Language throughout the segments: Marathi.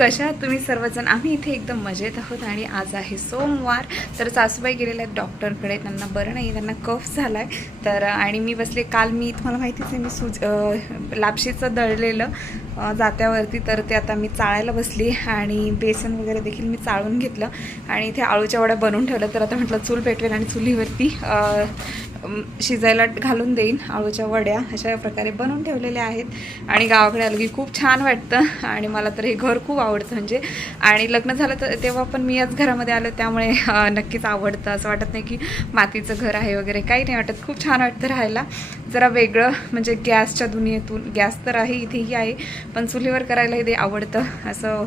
कशा आहात तुम्ही सर्वजण? आम्ही इथे एकदम मजेत आहोत आणि आज आहे सोमवार. तर सासूबाई गेलेल्या आहेत डॉक्टरकडे, त्यांना बरं नाही, त्यांना कफ झाला आहे. तर आणि मी बसले, काल मी तुम्हाला माहितीच आहे मी लापशीचं दळलेलं जात्यावरती, तर ते आता मी चाळायला बसली आणि बेसन वगैरे देखील मी चाळून घेतलं आणि इथे आळूच्या वड्या बनवून ठेवल्या. तर आता म्हटलं चूल पेटवेल आणि चुलीवरती शिजायला घालून देईन आळूच्या वड्या. अशा प्रकारे बनवून ठेवलेल्या आहेत आणि गावाकडे आलं की खूप छान वाटतं आणि मला तर हे घर खूप आवडतं. म्हणजे आणि लग्न झालं तर तेव्हा पण मी याच घरामध्ये आलो, त्यामुळे नक्कीच आवडतं. असं वाटत नाही की मातीचं घर आहे वगैरे, काही नाही वाटत. खूप छान वाटतं राहायला, जरा वेगळं. म्हणजे गॅसच्या दुनियेतून, गॅस तर आहे इथेही आहे पण चुलीवर करायलाही ते आवडतं. असं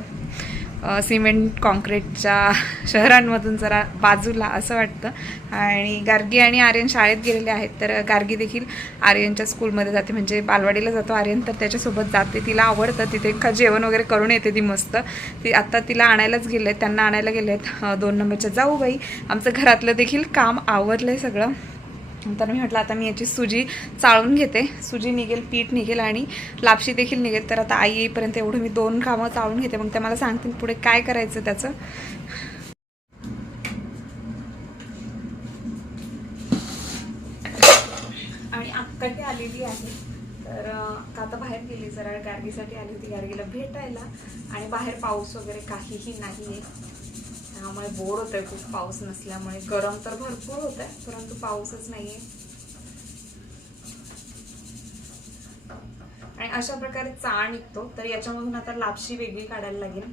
सिमेंट कॉन्क्रीटच्या शहरांमधून जरा बाजूला असं वाटतं. आणि गार्गी आणि आर्यन शाळेत गेलेले आहेत. तर गार्गी देखील आर्यनच्या स्कूलमध्ये जाते, म्हणजे बालवाडीला जातो आर्यन, तर त्याच्यासोबत जाते. तिला आवडतं, तिथे जेवण वगैरे करून येते ती मस्त. ती आत्ता तिला आणायलाच गेले आहेत, त्यांना आणायला गेले आहेत 2 नंबरच्या जाऊबाई. आमचं घरातलं देखील काम आवरलं आहे सगळं. तर मी म्हटलं आता मी याची सुजी चाळून घेते, सुजी निघेल, पीठ निघेल आणि लापशी देखील निघेल. तर आता आई येईपर्यंत एवढं मी 2 कामं चाळून घेते, मग त्या मला सांगतील पुढे काय करायचं त्याचं. आणि अक्काही आलेली आहे, तर आता बाहेर गेली, जरा गार्गीसाठी आली होती गार्गीला भेटायला. आणि बाहेर पाऊस वगैरे काहीही नाही आहे, त्यामुळे बोर होत आहे खूप. पाऊस नसल्यामुळे गरम तर भरपूर होत आहे, परंतु पाऊसच नाही आहे. आणि अशा प्रकारे चाळ निघतो, तर याच्यामधून आता लापशी वेगळी काढायला लागेल.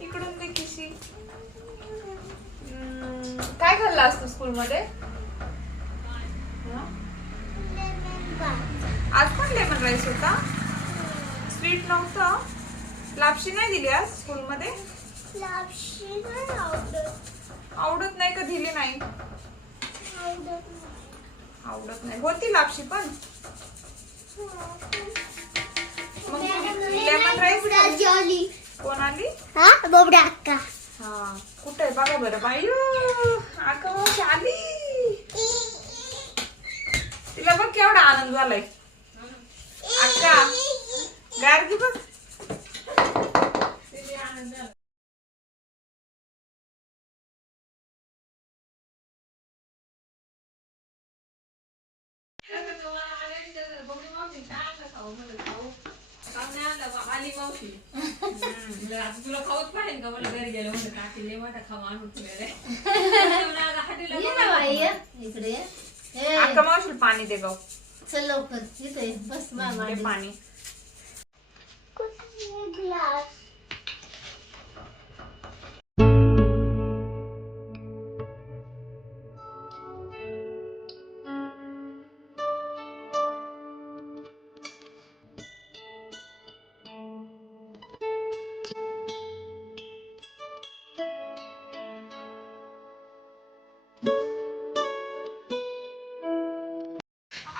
इकडून दे किशी. काय खाल्लं असतो स्कूलमध्ये? आज पण लेमन राईस होता, स्वीट नव्हतं. लापशी नाही दिली आज स्कूलमध्ये? लापशी नाही आवडत नाही का? दिली नाही? आवडत नाही. होती लापशी पण. मग लेमन राईस कोण आली? बोबडा अक्का. हा, कुठे बघा बरं. बाई अक्का मावशी आली. तिला बघ केवढा आनंद झालाय. अक्का गार्गी बघ. तुला खाऊच पाहिजे का? मला घरी गेलं म्हणलं काकीले माझा खावा आणून इकडे अक्का मावशी पाणी दे गाव. चल लवकर इथे बस पाणी. ग्लास.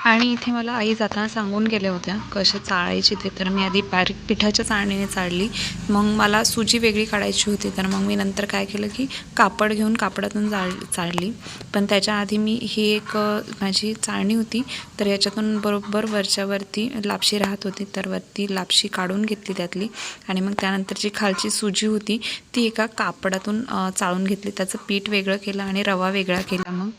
आणि इथे मला आई जाताना सांगून गेल्या होत्या कसे चाळायची ते. तर मी आधी बारीक पिठाच्या चाळणीने चाळली, मग मला सुजी वेगळी काढायची होती. तर मग मी नंतर काय केलं की कापड घेऊन कापडातून चाळली. पण त्याच्या आधी मी ही एक माझी चाळणी होती, तर याच्यातून बरोबर वरच्यावरती लापशी राहत होती, तर वरती लापशी काढून घेतली त्यातली. आणि मग त्यानंतर जी खालची सुजी होती ती एका कापडातून चाळून घेतली, त्याचं पीठ वेगळं केलं आणि रवा वेगळा केला. मग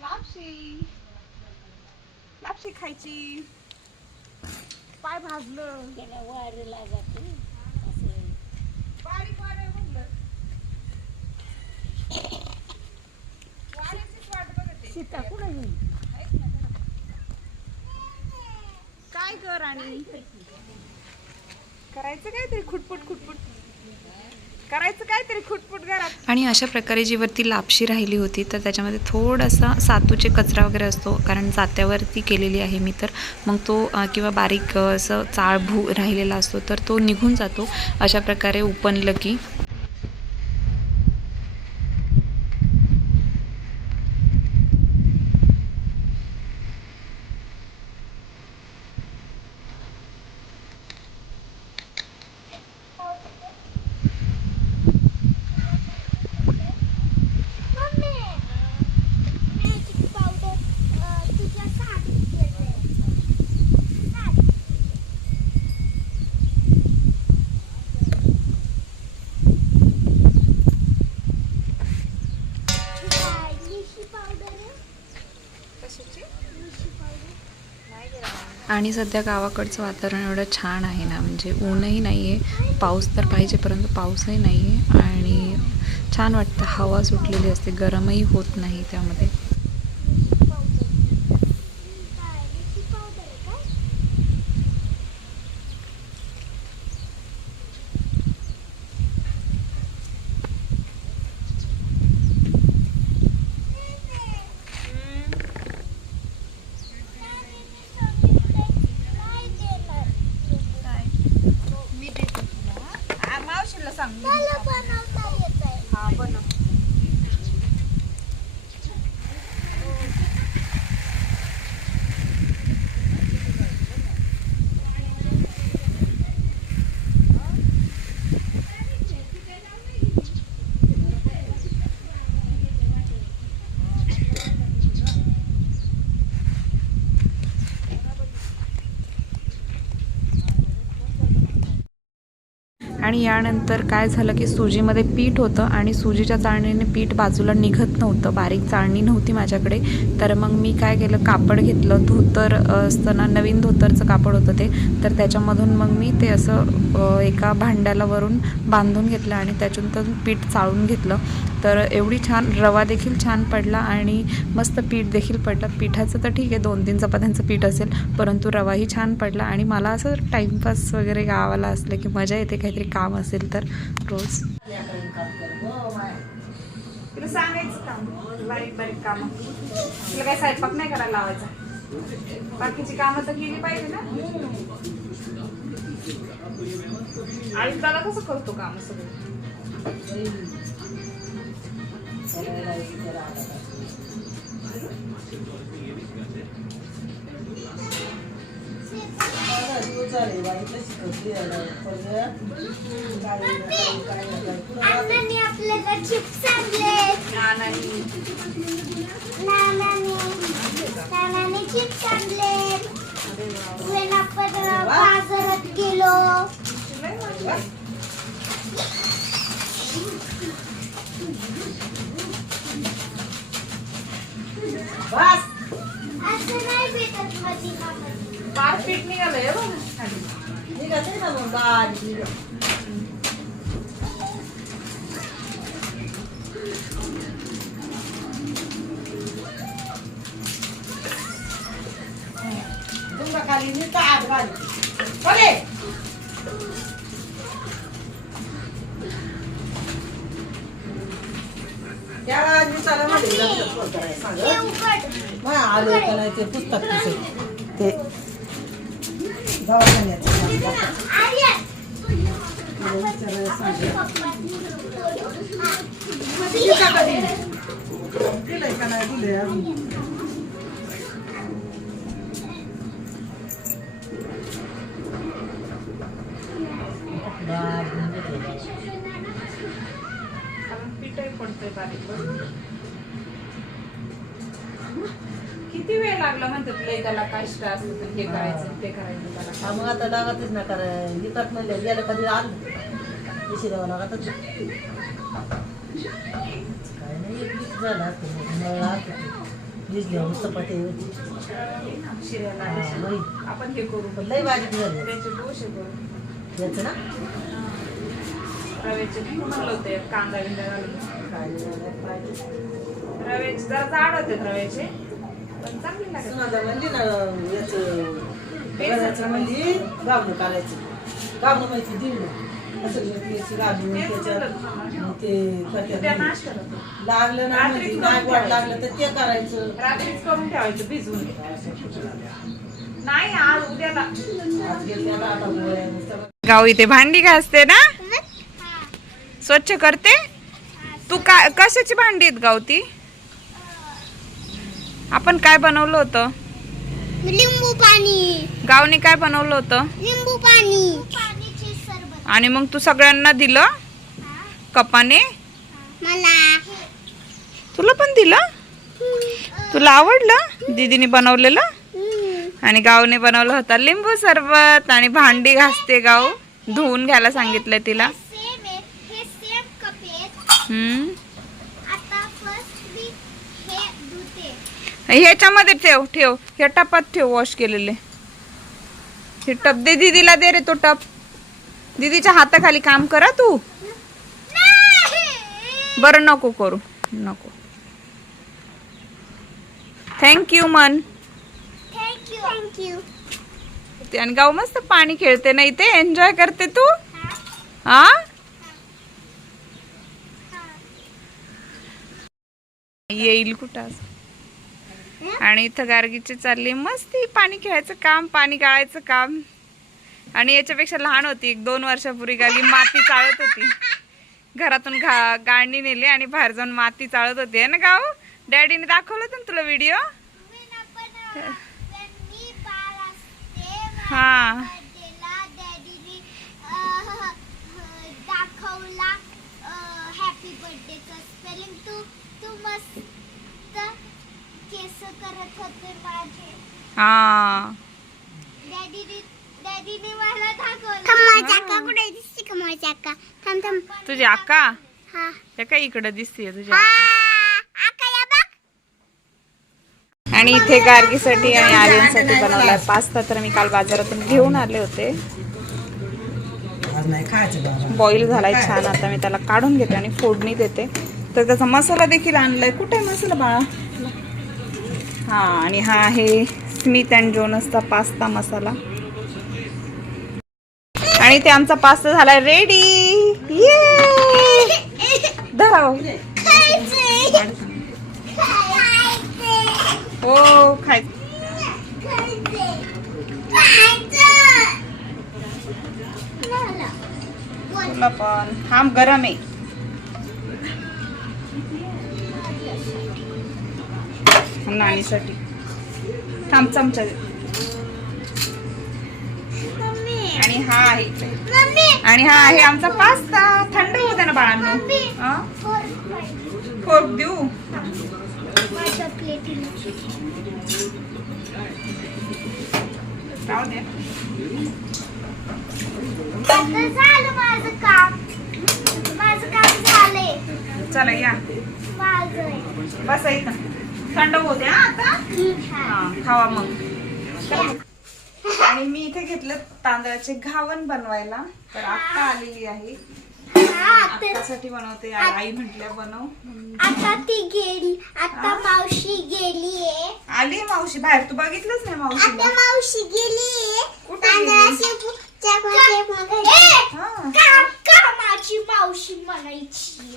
लापशी लापशी खायची. पाय भाजलं. त्याला वाढला जाते असं राणी. करायचं काहीतरी खुटपुट करायचं काहीतरी खुटपुट घरात. आणि अशा प्रकारे जी वरती लापशी राहिली होती तर त्याच्यामध्ये थोडासा सातूचे कचरा वगैरे असतो, कारण जात्यावरती केलेली आहे मी, तर मग तो किंवा बारीक असं चाळभू राहिलेला असतो तर तो निघून जातो अशा प्रकारे उपनलं की. आणि सध्या गावाकडचं वातावरण एवढं छान आहे ना, म्हणजे ऊनही नाही आहे, पाऊस तर पाहिजे परंतु पाऊसही नाही आहे आणि छान वाटतं. हवा सुटलेली असते, गरमही होत नाही त्यामध्ये. आणि यानंतर काय झालं की सुजीमध्ये पीठ होतं आणि सुजीच्या चाळणीने पीठ बाजूला निघत नव्हतं, बारीक चाळणी नव्हती माझ्याकडे. तर मग मी काय केलं, कापड घेतलं, धोतर असताना नवीन धोतरचं कापड होतं ते, तर त्याच्यामधून मग मी ते असं एका भांड्याला वरून बांधून घेतलं आणि त्याच्यातून पीठ चाळून घेतलं. तर एवढी छान रवा देखील छान पडला आणि मस्त पीठ देखील पडलं. पिठाचं तर ठीक आहे, 2-3 चपात्यांचं पीठ असेल, परंतु रवाही छान पडला. आणि मला असं टाईमपास वगैरे गावाला असलं की मजा येते, काहीतरी काम असेल तर रोज. तुला सांगायचं काम, बारीक बारीक कामं, तुला काही स्वयंपाक नाही करायला लावायचा, बाकीची कामं तर केली पाहिजे ना. आई त्याला कसं करतो काम सगळं. अण्णांनी आपल्याला चिप्स आणले. नानाने चिप्स आणले. वेळ आपण बाजारात गेलो. असं नाही भेटत माझी कामाची. फार पीठ निघालंय निघते ना मग गाडी. खाली नुसतं आत गाडी. त्या दिवसाला मध्ये आलो का नाही ते पुस्तक ते दवाखान्याचं दिलंय का नाही दिलंय अजून. पडतोय बारीक. किती वेळ लागला म्हणतात तुला त्याला, काय स्टार्ट हे करायचं ते करायचं त्याला. मग आता लागतच ना कारण विकत म्हणलं गेलं कधी आलं शिरावं लागतच काय नाही. एक वीक झाला असतं भिजल्यावर चपाती होती शिऱ्याला आपण हे करू, लई बारीक झाली त्याचे डोसे करू याचं ना. रव्याचे म्हणलं होते कांदा बिंदा घालून, रव्याचे जरा जाड होते रव्याचे पण चांगली लागत. म्हणली ना याचं गव्हाचं म्हणजे गावणं करायचं. गावणं माहिती दिलं असं याची घालून त्याच्यात ते करतात. लागलं ना म्हणजे नाही गोड लागलं तर ते करायचं. रात्रीच करून ठेवायचं भिजवून. नाही आज उद्याला. आज घेतल्याला आता गोळ्या नुसतं. गाव इथे भांडी घासते ना, स्वच्छ करते. तू काय कशाची भांडी आहेत गाव ती? आपण काय बनवलं होतं? लिंबू पाणी. गावने काय बनवलं होतं? लिंबू पाणी. पाणीची सरबत. आणि मग तू सगळ्यांना दिलं कपाने? मला. तुला पण दिलं? तुला आवडलं दीदीने बनवलेलं? आणि गावने बनवलं होतं लिंबू सरबत. आणि भांडी घासते गाव, धुवून घ्यायला सांगितलं तिला. सेम आहे. हे सेम कप आहेत. आता फर्स्ट मी हे धुते. ह्याच्यामध्ये ठेव ठेव, ह्या टपात ठेव वॉश केलेले. हे टप दे दीदीला, दे रे तो टप. दीदीच्या हाताखाली काम करा तू. बरं नको करू, नको. थँक्यू मन. थँक्यू. ते आणि गाव मस्त पाणी खेळते ना इथे, एन्जॉय करते तू. हा येईल कुठं आज. आणि इथं गार्गीची चालली मस्ती, पाणी खेळायचं काम, पाणी गाळायचं काम. आणि याच्यापेक्षा लहान होती, 1-2 वर्षापूर्वी गार्गी माती चाळत होती. घरातून गाळणी नेली आणि बाहेर जाऊन माती चाळत होती है ना गाव. डॅडीने दाखवलं होतं ना तुला व्हिडिओ. हा डॅडीने दाखवला हॅपी बर्थडेचा स्पेलिंग. तू मस्त केस करत होते माझे. हा डॅडीने मला दाखवलं. कुठे दिसते का माझी अक्का? थांब. तुझी अक्का हा. त्या काय इकडे दिसते तुझी अक्का. अक्का या बघ. आणि इथे गार्गीसाठी आणि आर्यनसाठी बनवलाय पास्ता. तर मी काल बाजारातून घेऊन आले होते. आज नाही खायचं बाबा. बॉईल झालाय छान. आता मी त्याला काढून घेते आणि फोडणी देते. तर त्याचा मसाला देखील आणलाय. कुठे मसाला बाळा? हा, आणि हा आहे स्मिथ अँड जोनसचा पास्ता मसाला. आणि ते आमचा पास्ता झालाय रेडी. धराव हो खाय. तुला पण थांब, गरम आहे. नाणीसाठी थांब, चमचा दे. आणि हा आहे आमचा पास्ता. थंड होता ना बाळांनो. फोर्क देऊ? राहू दे. झालं माझं काम. झालंय. चला या बस इथं. थंड होते हा आता. हा, खावा मग. आणि मी इथे घेतलं तांदळाचे घावन बनवायला. तर आत्ता आलेली आहे, आत्तासाठी बनवते. आई म्हटल्या बनव. आता ती गेली. आता मावशी गेलीये. आली मावशी बाहेर. तू बघितलंच नाही मावशीला. आता मावशी गेलीये. कुठे गेली? कामाची मावशी म्हणायची.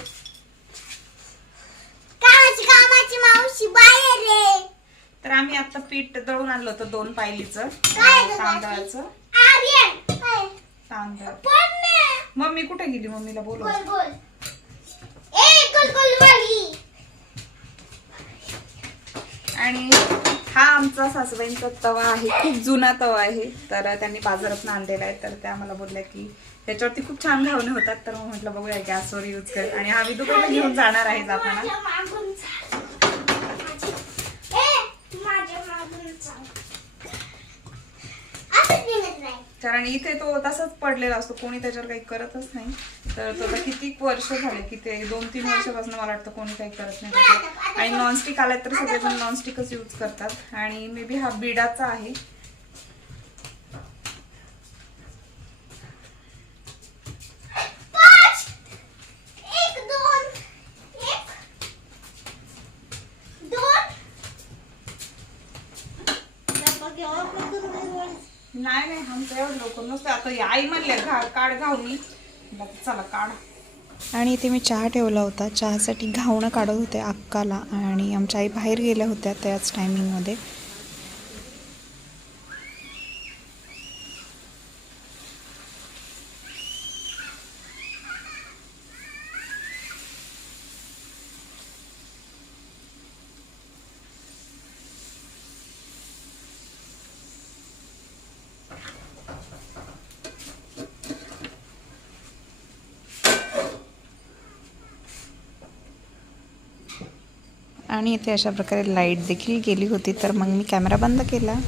कामाची मावशी बाहेर रे. तर आम्ही आता पीठ दळून आणलं होतं 2 पायलीचं तांदळाचं. तांदळ. मम्मी कुठे गेली? मम्मीला बोलव. आणि हा आमचा सासूबाईंचा तवा आहे. खूप जुना तवा आहे. तर त्यांनी बाजारातून आणलेला आहे. तर त्या मला बोलल्या की त्याच्यावरती खूप छान घावणे होतात. तर मग म्हटलं बघूया गॅसवर यूज कर. आणि आम्ही दुकानला घेऊन जाणार आहे जाताना. कारण इथे तो तसाच पडलेला असतो, कोणी त्याच्यावर काही करतच नाही. तर तो किती वर्ष झाले, किती 2-3 वर्षापासून मला वाटतं कोणी काही करत नाही त्याच्यावर. आणि नॉनस्टिक आलाय तर सगळेजण नॉनस्टिकच यूज करतात. आणि मे बी हा बिडाचा आहे. आमचं एवढं लवकर नसतं. आता ही आई म्हणल्या काढ घावणी, म्हटलं आता चला काढ. आणि इथे मी चहा ठेवला होता. चहासाठी घावणं काढत होते अक्काला, आणि आमच्या आई बाहेर गेल्या होत्या त्याच टायमिंगमध्ये. आणि इथे अशा प्रकारे लाईट देखील गेली होती, तर मग मी कॅमेरा बंद केला.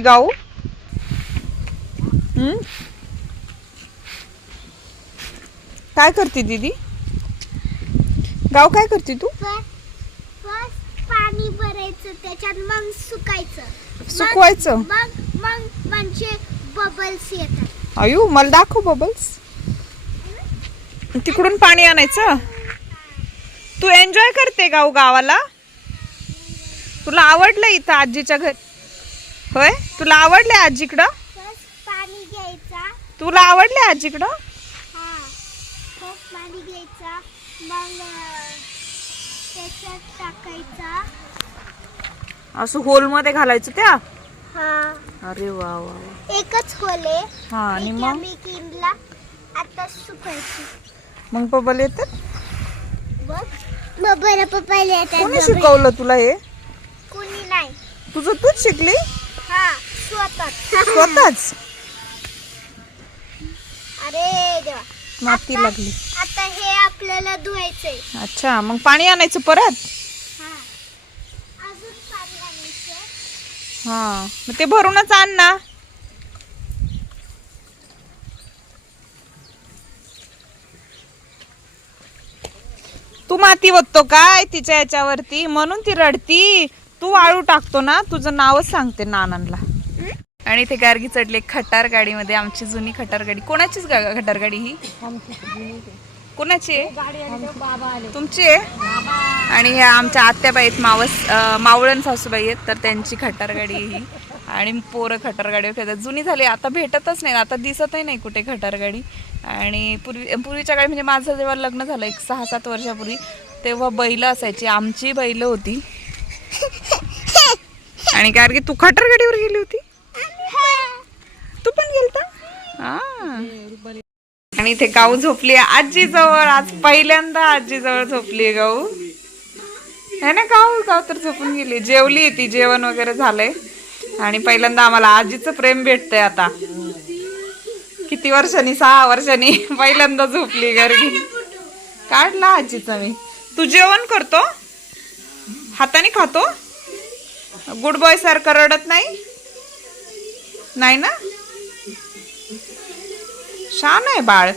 करते गाऊ? काय करते दीदी? गाऊ काय करते तू? फर्स्ट पाणी भरायचं, त्याच्यात मग सुकवायचं. मग म्हणजे बबल्स येतात. अयो मला दाखव बबल्स. तिकडून पाणी आणायचं. तू एन्जॉय करते गाऊ गावाला? तुला आवडलं इथं आजीच्या घर? होय, तुला आवडले आजीकडं? फर्स्ट पाणी घ्यायचा. तुला आवडले आजीकडं? हा, फर्स्ट पाणी घ्यायचा, मग त्याच्यात टाकायचा. असं होल मध्ये घालायचं त्या? हा, अरे वा वा वा. एकच होल आहे. हा, आणि मग किनला आता सुकायची. मग बबल येतात? बघ, बबल पप्पाला येतात. कोणी शिकवलं तुला हे? कोणी नाही. तुझं तूच शिकली? हा, स्वतःच? अरे देवा, माती लागली. आता हे आपल्याला धुवायचंय. अच्छा, मग पाणी आणायचं परत? हा, अजून पाणी आणायचं. हा, मग ते भरूनच आण ना. तू माती ओततो काय तिच्या याच्यावरती, म्हणून ती रडती. तू वाळू टाकतो ना, तुझं नावच सांगते नानांना. आणि ते गार्गी चढले खटार गाडीमध्ये, आमची जुनी खटार गाडी. कोणाचीच खटार गाडी ही? कोणाची आहे? तुमची आहे? आणि ह्या आमच्या आत्याबाई आहेत, मावळण सासूबाई आहेत, तर त्यांची खटार गाडी ही. आणि पोरं खटार गाडीवर खेळतात. जुनी झाली, आता भेटतच नाही, आता दिसतही नाही कुठे खटार गाडी. आणि पूर्वीच्या काळी म्हणजे माझं जेव्हा लग्न झालं 6-7 वर्षापूर्वी, तेव्हा बैल असायची, आमची बैल होती. आणि गार्गी तू खटार गाडीवर गेली होती? तू पण गेलता? आणि इथे गाऊ झोपली आजी जवळ. आज पहिल्यांदा आजी जवळ झोपली गाऊ, है ना? गाऊ तर झोपून गेली. जेवली ती, जेवण वगैरे झालंय. आणि पहिल्यांदा आम्हाला आजीचं प्रेम भेटतंय आता. किती वर्षांनी? 6 वर्षांनी पहिल्यांदा झोपली गार्गी. काढला आजीचा मी. तू जेवण करतो? हाताने खातो? गुड बॉय सारखं रडत नाही? नाही ना? छान आहे बाळ.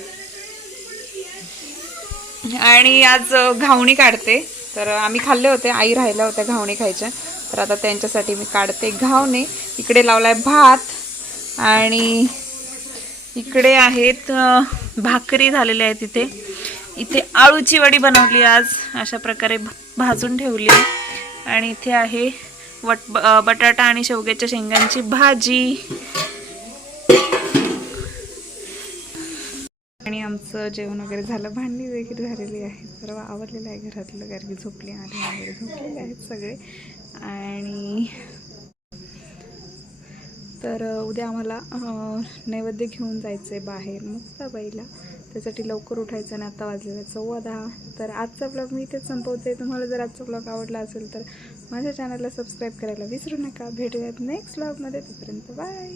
आणि आज घावणी काढते. तर आम्ही खाल्ले होते, आई राहिल्या होत्या घावणे खायच्या, तर आता त्यांच्यासाठी मी काढते घावणे. इकडे लावलाय भात आणि इकडे आहेत भाकरी झालेल्या आहेत. इथे आळूची वडी बनवली आज, अशा प्रकारे भाजून ठेवली आहे. आणि इथे आहे बटाटा आणि शेवग्याच्या शेंगांची भाजी. आणि आमचं जेवण वगैरे झालं, भांडी वगैरे झालेली आहे, सर्व आवरलेलं आहे घरातलं. गार्गी झोपली आणि वगैरे झोपलेले आहेत सगळे. आणि तर उद्या आम्हाला नैवेद्य घेऊन जायचं आहे बाहेर मुक्ताबाईला. त्यासाठी लवकर उठायचं आणि आता वाजलेलं आहे 10:15. तर आजचा ब्लॉग मी इथेच संपवते. तुम्हाला जर आजचा ब्लॉग आवडला असेल तर माझ्या चॅनलला सबस्क्राईब करायला विसरू नका. भेटूयात नेक्स्ट ब्लॉगमध्ये. तोपर्यंत बाय.